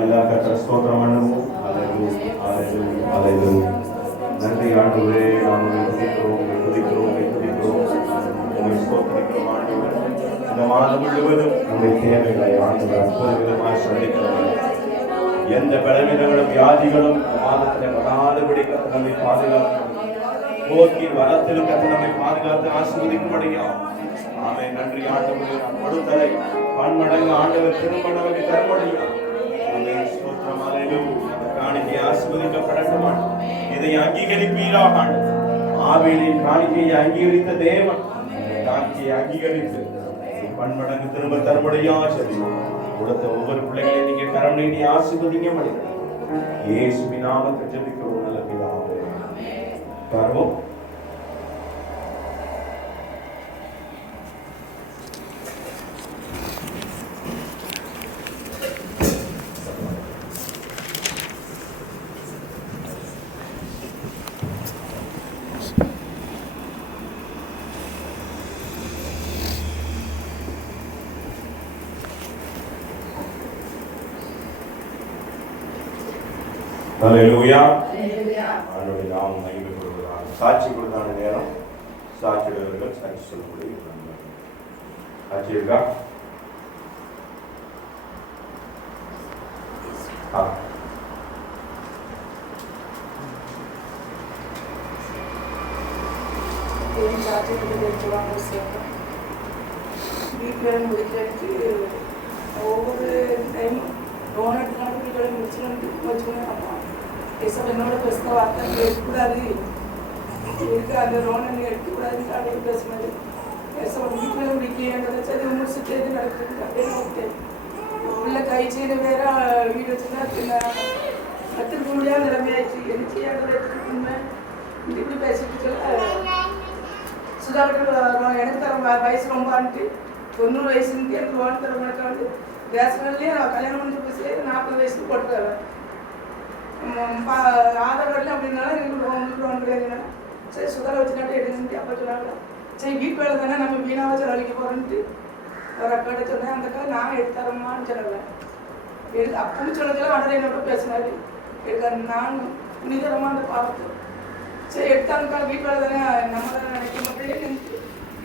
எல்லா கர்த்தர் ஸ்தோத்திரம் பண்ணுவோம். அல்லேலூயா, அல்லேலூயா, அல்லேலூயா. நன்றி ஆண்டவரே, நாங்கள் துதிக்கிறோம், துதிக்கிறோம், துதிக்கிறோம், உம்மை ஸ்தோத்திரிக்கிறோம் ஆண்டவரே. இந்த மாதம் முழுவதும் நம்முடைய தேவைகளை ஆண்டவர் அற்புத விதமாக சந்திக்கிறோம். எந்த பலவீனங்களும் வியாதிகளும் மாதத்தில் வராதபடி கர்த்தர் நம்மை பாதுகாக்கணும். போக்கி வரத்திலும் கர்த்தர் நம்மை பாதுகாத்து ஆசீர்வதிக்கும்படியா ஆமே. நன்றி ஆண்டவரே. கொடுத்ததை பன்மடங்கு ஆண்டவர் திரும்ப நமக்கு தரும்படியா ஆமே. ஸ்தோத்திரம், அல்லேலூயா. அந்த காணிக்கை ஆசீர்வதிக்கப்படட்டும். இதை அங்கீகரிப்பீராக. ஆபேலின் காணிக்கையை அங்கீகரித்த தேவன் காணிக்கையை அங்கீகரித்து பன்மடங்கு திரும்ப தரும்படியா சரி கொடுத்த ஒவ்வொரு பிள்ளைகளையும் நீங்க கரம் நீட்டி ஆசீர்வதிங்க முடியும். இயேசுவின் நாமத்தில் ஜெபிக்கிறோம் நல்ல பிதாவே. பாருவோம். அல்லேலூயா. ஆண்டவருடைய நாமம் மகிமைப்படுவதாக. சாட்சி கொடுத்தான நேரம் சாட்சியுடையவர்கள் சாட்சி சொல்லக்கூடிய சாட்சி இருக்கா? வீட்டில் முடிக்கிறதுக்கு ஒவ்வொரு டைமும் லோன் எடுத்தாலும் வீட்டோட முடிச்சுட்டு வச்சுக்கணும். ஏசப்ப என்னோட பேசுகிற வார்த்தை எடுக்கக்கூடாது இருக்கு, அந்த லோனை நீங்கள் எடுக்கக்கூடாதுன்னு அப்படின்னு பேசுனது. ஏசப்ப வீட்டில் முடிக்கிறேன்றதை சரி முடிச்சுட்டு எது நடக்குது அப்படின்னு ஓகேன். உள்ள கை செய்த வேற வீடு வச்சுன்னா கற்றுக்க முடியாத நிலைமையாச்சு. என்ன செய்யாத இப்படி பேசிட்டு சொல்ல சுதாகர் எனக்கு தர வயசு ரொம்பன்ட்டு 90 வயசுக்கு எனக்கு லோன் தரவனுக்கு வந்து ரேஷன்லேயே நான் கல்யாணம் பண்ணி பேசி 40 வயசுக்கு போட்டுருவேன். ஆதார் கார்டில் அப்படின்னாலும் எனக்கு லோன் கிடையாதுன்னா சரி சுதாரை வச்சுனாட்டு எடுத்துட்டு அப்போ சொன்னாங்க சரி வீட்டு வேலை தானே நம்ம வீணாக செலவழிக்க போகிறோன்ட்டு ஒரு அக்காட்ட சொன்னேன். அந்த அக்கா நான் எடுத்துறோம்மான்னு சொன்னேன். அப்பவும் சொன்னதெல்லாம் அடரை என்னோட பேசினாரு. எடுக்க நான் புனிதரமாக அந்த பார்த்து சரி எடுத்தாங்கக்கா வீட்டு வேலை தானே நம்ம தானே நினைக்க மாட்டேன்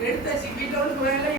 எடுத்தாச்சு. வீட்டில் வந்து வேலை